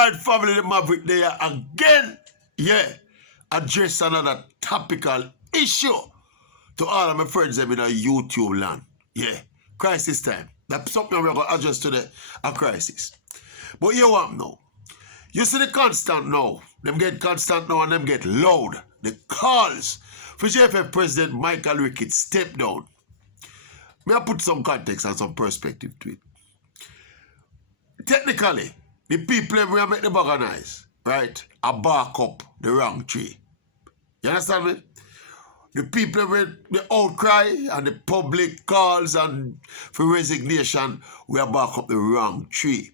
Alright, family, the Maverick there again. Yeah, address another topical issue to all of my friends in a YouTube land. Yeah, crisis time. That's something we're going to address today, a crisis. But you want now. You see the constant now. Them get constant now and them get loud. The calls for JFF President Michael Ricketts step down. May I put some context and some perspective to it. Technically, the people we make them organize, right, are bark up the wrong tree. You understand me? The people with the outcry and the public calls and for resignation, we are bark up the wrong tree.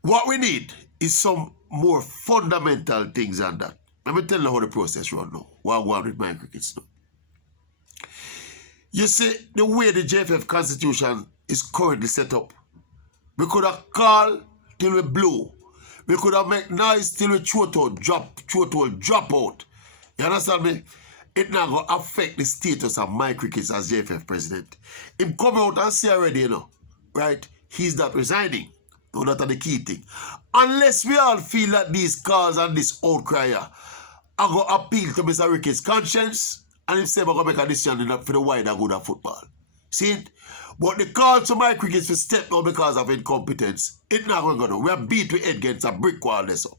What we need is some more fundamental things than that. Let me tell you how the process runs now. What I want with my Ricketts now. You see, the way the JFF Constitution is currently set up, we could have called till we blow. We could have make noise till we throat will drop out. You understand me? It not going to affect the status of Mike Ricketts as JFF president. Him come out and say already, you know, right? He's not resigning. No, that's the key thing. Unless we all feel that these calls and this outcry are going to appeal to Mr. Ricketts' conscience and him say we're going to make a decision for the wider good of football. See it? But the call to Mike Ricketts to step down because of incompetence, it's not going to go. We are beat with head against a brick wall. There, so.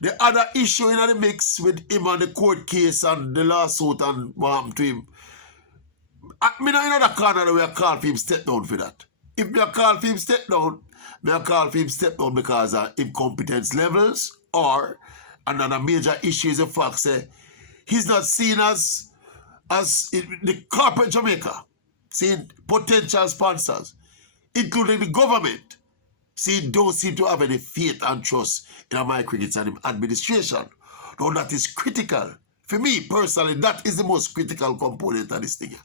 The other issue in the mix with him and the court case and the lawsuit and what happened to him, I mean, in the corner that we are called for him step down for that. If we are called for him step down, we are called for him step down because of incompetence levels, or another major issue is the fact that he's not seen as the corporate Jamaica, seeing potential sponsors, including the government, don't seem to have any faith and trust in a Mike Ricketts and administration. Now that is critical. For me personally, that is the most critical component of this thing.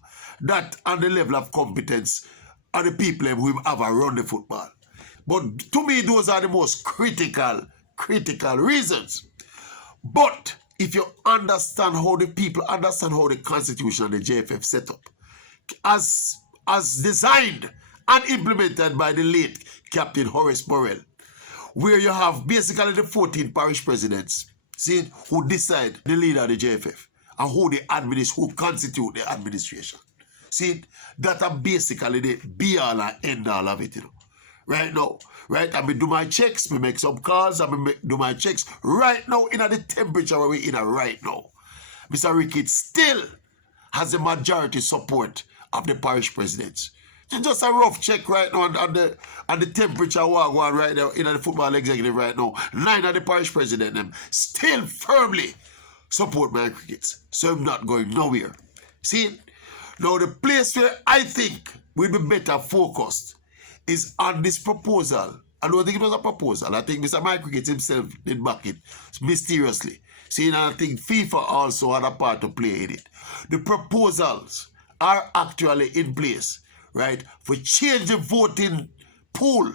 That and the level of competence of the people who have run the football. But to me, those are the most critical reasons. But if you understand how the people understand how the Constitution and the JFF set up, as designed and implemented by the late Captain Horace Burrell, where you have basically the 14 parish presidents, who decide the leader of the JFF and who constitute the administration. That are basically the be-all and end-all of it, you know. Right now, right? I do my checks, we make some calls, do my checks right now in the temperature where we're in right now. Mr. Ricketts still has the majority support of the parish presidents. It's just a rough check right now on the temperature one right now in the football executive right now. 9 of the parish president them still firmly support Mike Ricketts. So I'm not going nowhere. See? Now the place where I think we'll be better focused is on this proposal. I don't think it was a proposal. I think Mr. Mike Ricketts himself did back it mysteriously. See, and I think FIFA also had a part to play in it. The proposals are actually in place, right, for change the voting pool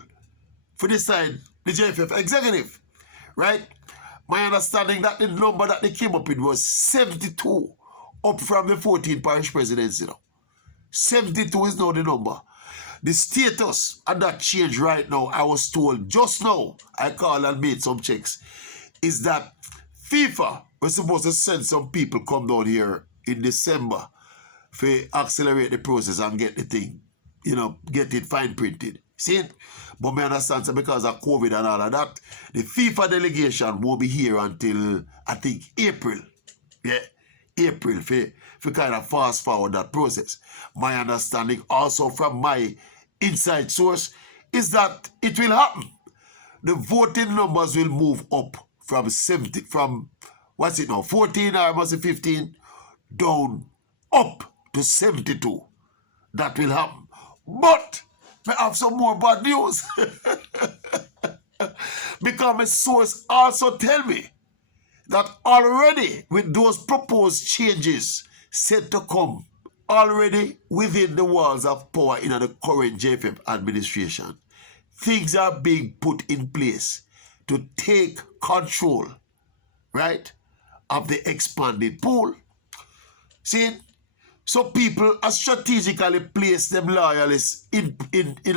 for this side, the JFF executive, right? My understanding that the number that they came up with was 72, up from the 14 parish presidents, you know. 72 is now the number. The status of that change right now, I was told just now, I called and made some checks, is that FIFA was supposed to send some people come down here in December to accelerate the process and get the thing, you know, get it fine printed. See it? But I understand that because of COVID and all of that, the FIFA delegation won't be here until, I think, April. Yeah, April, for kind of fast forward that process. My understanding also from my inside source is that it will happen. The voting numbers will move up from 70, from, what's it now, 14 or must be 15, down up to 72. That will happen. But I have some more bad news. Because my source also tell me that already with those proposed changes set to come already within the walls of power in the current JFF administration, things are being put in place to take control, right, of the expanded pool. See, So people are strategically place them loyalists in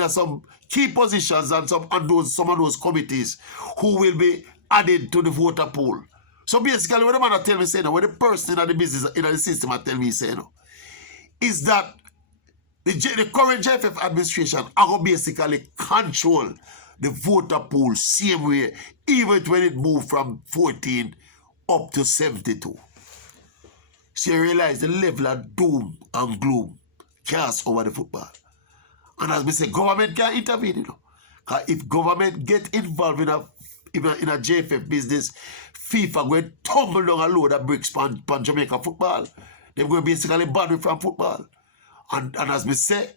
some key positions and some of those committees who will be added to the voter pool. So basically what the man tell me say now, what the person in the business in the system I tell me say now, is that the current JFF administration are basically control the voter pool same way, even when it moved from 14 up to 72. So you realize the level of doom and gloom cast over the football. And as we say, government can intervene, you know. Because if government get involved in a JFF business, FIFA going to tumble down a load of bricks on Jamaica football. They're going to basically ban it from football. And as we say,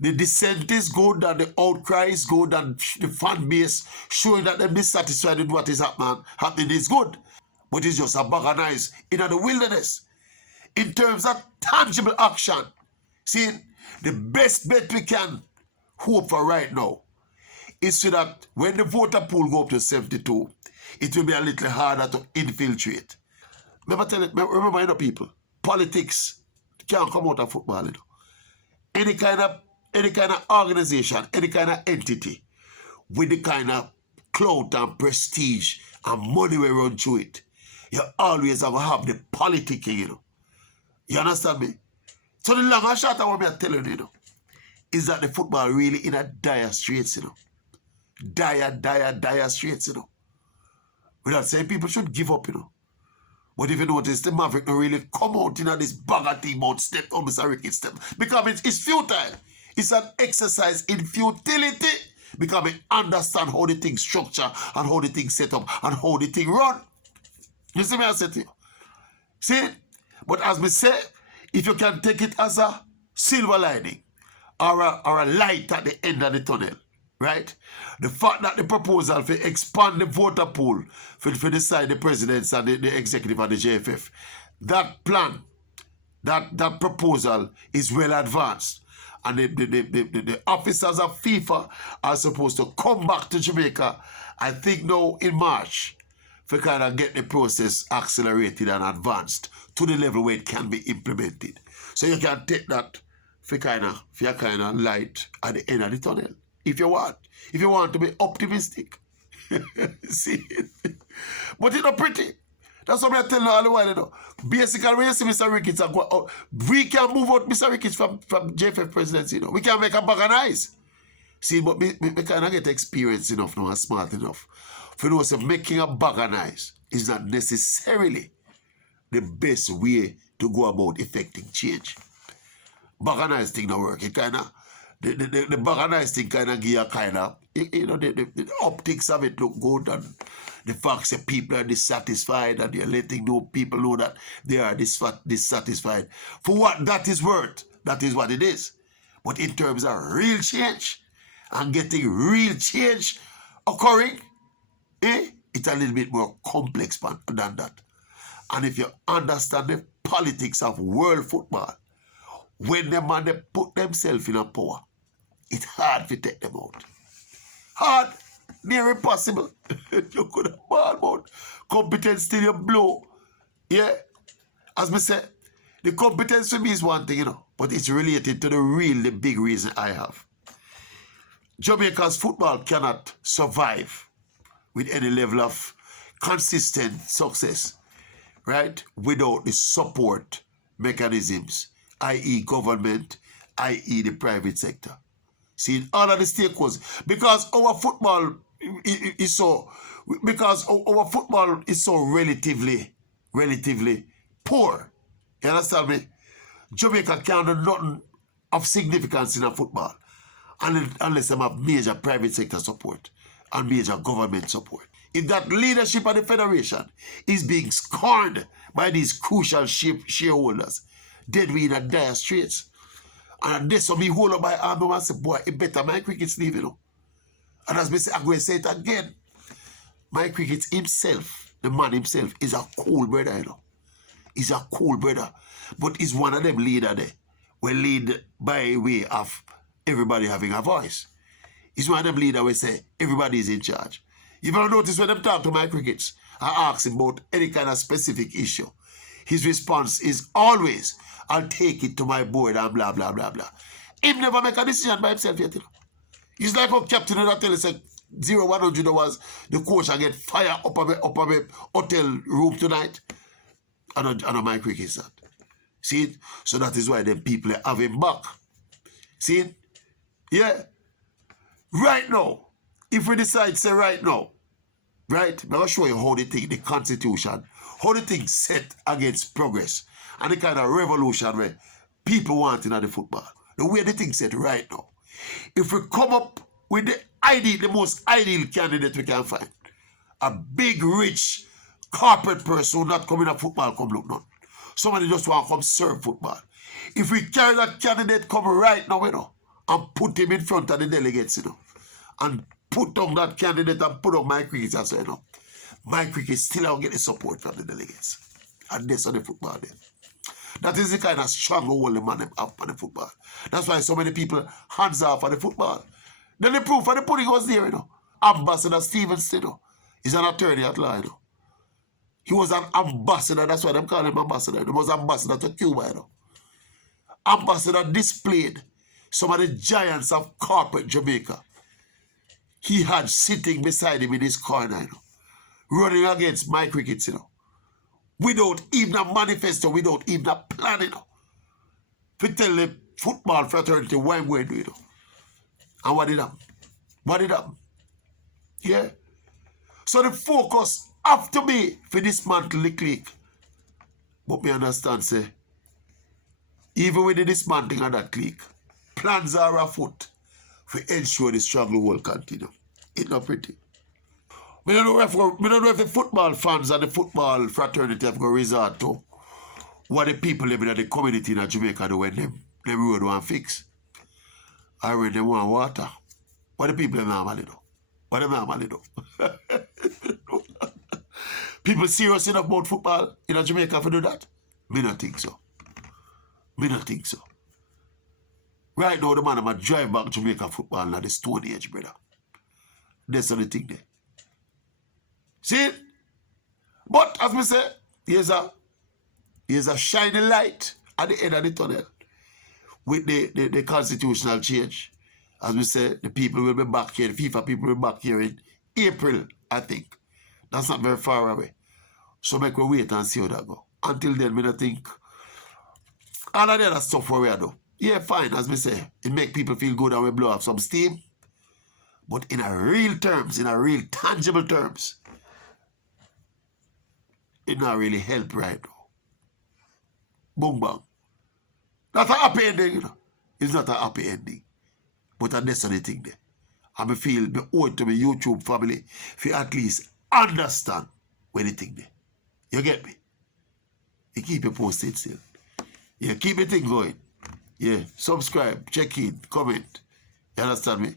the dissent is good and the outcry is good and the fan base showing that they're dissatisfied with what is happening is good. But it's just a bag of nice in the wilderness. In terms of tangible action, see, the best bet we can hope for right now is so that when the voter pool go up to 72, it will be a little harder to infiltrate. Remember, you know, people, politics can't come out of football, you know. Any kind of organization, any kind of entity with the kind of clout and prestige and money we run through it, you always have the politicking, you know. You understand me? So the long and short of what I'm telling you, you know, is that the football really in a dire straits, you know. Dire straits, you know. Without saying people should give up, you know. But if you notice, the Maverick don't really come out in this bag of team out step on Mr. Ricketts step. Because it's futile. It's an exercise in futility. Because we understand how the thing structure and how the thing set up and how the thing run. You see me I say to you? See? But as we say, if you can take it as a silver lining or a light at the end of the tunnel, right? The fact that the proposal for expand the voter pool for decide the presidents and the executive and the JFF, that plan, that proposal is well advanced. And the officers of FIFA are supposed to come back to Jamaica, I think now in March, for kind of get the process accelerated and advanced to the level where it can be implemented. So you can take that for your kind of light at the end of the tunnel. If you want to be optimistic. See? But it's not pretty. That's what I'm telling you all the while, you know. Basically, when you see Mr. Ricketts, we can move out Mr. Ricketts from JFF presidency, you know. We can make a bag of nice. See, but we kind of get experience enough now and smart enough. For those making a bag of nice is not necessarily the best way to go about effecting change. Bag of nice thing don't work. It kind of, the bag of nice thing kind of give you a kind of, you know, the optics of it look good and the facts that people are dissatisfied and you're letting people know that they are dissatisfied. For what that is worth, that is what it is. But in terms of real change and getting real change occurring, it's a little bit more complex than that. And if you understand the politics of world football, when the man they put themselves in a power, it's hard to take them out. Hard, near impossible. You could have ball out. Competence till you blow. Yeah. As me say, the competence for me is one thing, you know, but it's related to the big reason I have. Jamaica's football cannot survive with any level of consistent success, right? Without the support mechanisms, i.e. government, i.e. the private sector. See, all of the stakeholders, because our football is so relatively poor. You understand me? Jamaica can't do nothing of significance in a football unless they have major private sector support and major government support. If that leadership of the federation is being scorned by these crucial shareholders, then we in a dire straits. And this will be hold up by arm and say, boy, it better Mike Ricketts leave, you know. And as me say, I'm going to say it again. Mike Ricketts himself, the man himself, is a cool brother, you know. He's a cool brother. But he's one of them leaders there. We lead by way of everybody having a voice. He's one of them leaders who say everybody is in charge. You've ever noticed when them talk to Mike Ricketts, I ask him about any kind of specific issue, his response is always, I'll take it to my board and blah, blah, blah, blah. Him never make a decision by himself yet, you know. It's like a captain that tell us 0-100 hours, the coach will get fire up a hotel room tonight. And my quick is that. See it? So that is why them people have him back. See it? Yeah. Right now, if we decide, say right now, right, I'm going to show you how they think the Constitution, how the thing set against progress, and the kind of revolution where people want in the football. The way the thing set right now. If we come up with the most ideal candidate we can find, a big, rich, corporate person who not coming to football, come look none. Somebody just want to come serve football. If we carry that candidate come right now, you know, and put him in front of the delegates, you know, and put on that candidate and put on my Ricketts as well, you know, my Ricketts still don't get the support from the delegates. And that's on the football there. That is the kind of stronghold the man have on the football. That's why so many people hands off on the football. Then the proof of the pudding was there, you know. Ambassador Stevenson, you know, is an attorney at law, you know. He was an ambassador, that's why they call him ambassador. He was ambassador to Cuba, you know. Ambassador displayed some of the giants of corporate Jamaica. He had sitting beside him in his corner, you know, running against my Ricketts, you know. Without even a manifesto, without even a plan, you know. To tell the football fraternity what I'm going to do, you know. And what did happen? What did happen? Yeah. So the focus have to be for dismantle the clique. But me understand, say, even with the dismantling of that clique, plans are afoot to ensure the struggle will continue. It's not pretty. We don't know if the football fans and the football fraternity have got resort to what the people living in the community in Jamaica do when them road want fix. Or when they want water. What the people normally do. What they normally do. People serious enough about football in Jamaica to do that? Me not think so. Me not think so. Right now, the man I'm drive back Jamaica football now the Stone Age, brother. That's the only thing there. See? But as we say, here's a shiny light at the end of the tunnel. With the constitutional change, as we say, the people will be back here, the FIFA people will be back here in April, I think. That's not very far away. So make we wait and see how that go. Until then, we don't think all of the other stuff where we do. Yeah, fine, as we say, it make people feel good and we blow off some steam. But in a real terms, in a real tangible terms, it not really help right now. Boom, bang. That's a happy ending, you know. It's not a happy ending. But that's the thing there. And I feel me owe it to my YouTube family for at least understand when the thing there. You get me? You keep it posted still. Yeah, keep the thing going. Yeah, subscribe, check in, comment. You understand me?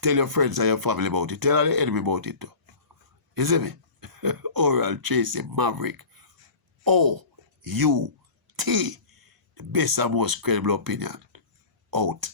Tell your friends and your family about it. Tell all the enemy about it too. You see me? Oral Chasing Maverick. O-U-T. The best and most credible opinion. Out.